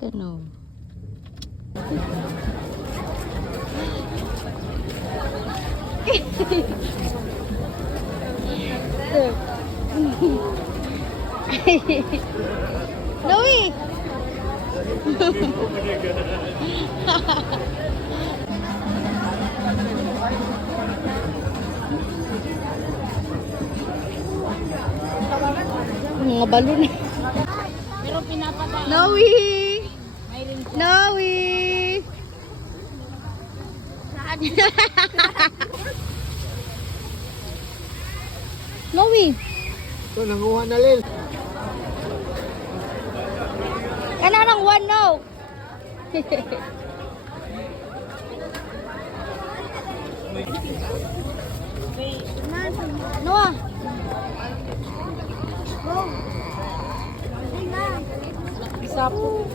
Ganun. Louie! Mga balon. Pero pinapadaan. Noe! Mayroon siya. Noe! Saan? Noe! Ito, nanguha na Lil. Kananang one no! Noah! Isa po.